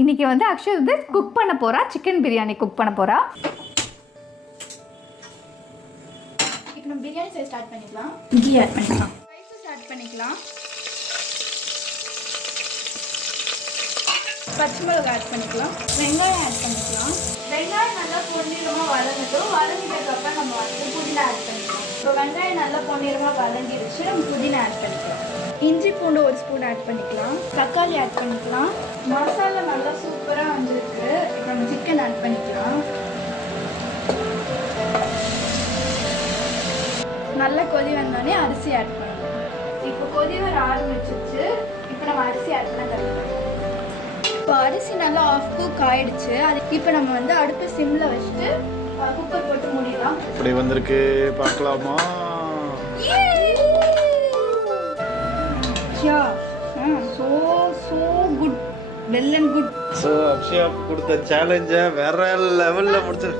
இன்னைக்கு வந்து அக்ஷய் வந்து குக் பண்ண போறா, சிக்கன் பிரியாணி குக் பண்ண போறா. இப்போ நம்ம பிரியாணி செய்ய ஸ்டார்ட் பண்ணிக்கலாம். கீ ஆட் பண்ணிக்கலாம். ஸ்பைசஸ் ஆட் பண்ணிக்கலாம். பச்சை மிளகாய் ஆட் பண்ணிக்கலாம். வெங்காயம் ஆட் பண்ணிக்கலாம். வெங்காயம் நல்லா பொன்னிறமாக வதங்கட்டும். வதங்கிட்டதுக்கப்புறம் நம்ம வந்து புதினா ஆட் பண்ணிக்கலாம். இப்போ வெங்காயம் நல்லா பொன்னிறமாக வதங்கிடுச்சு. நம்ம புதினா ஆட் பண்ணிக்கலாம். இஞ்சி பூண்டு 1 ஸ்பூன் ஆட் பண்ணிக்கலாம். தக்காளி ஆட் பண்ணிக்கலாம். மசாலா நல்லா சூப்பராக வந்துருக்கு. இப்போ நம்ம சிக்கன் ஆட் பண்ணிக்கலாம். நல்லா கொதி வந்தோடனே அரிசி ஆட் பண்ணணும். இப்போ கொதி வர ஆரம்பிச்சிருச்சு. இப்போ நம்ம அரிசி ஆட் பண்ண கற்றுக்கலாம். இப்போ அரிசி நல்லா ஆஃப் குக் ஆயிடுச்சு. அது இப்போ நம்ம வந்து அடுப்பு சிம்மில் வச்சுட்டு குக்கர் போட்டு மூடிடலாம். இப்படி வந்திருக்கு பார்க்கலாமா? So good, well and good. So Akshaya கொடுத்த சேலஞ்சை வேற லெவலில் முடிச்சு.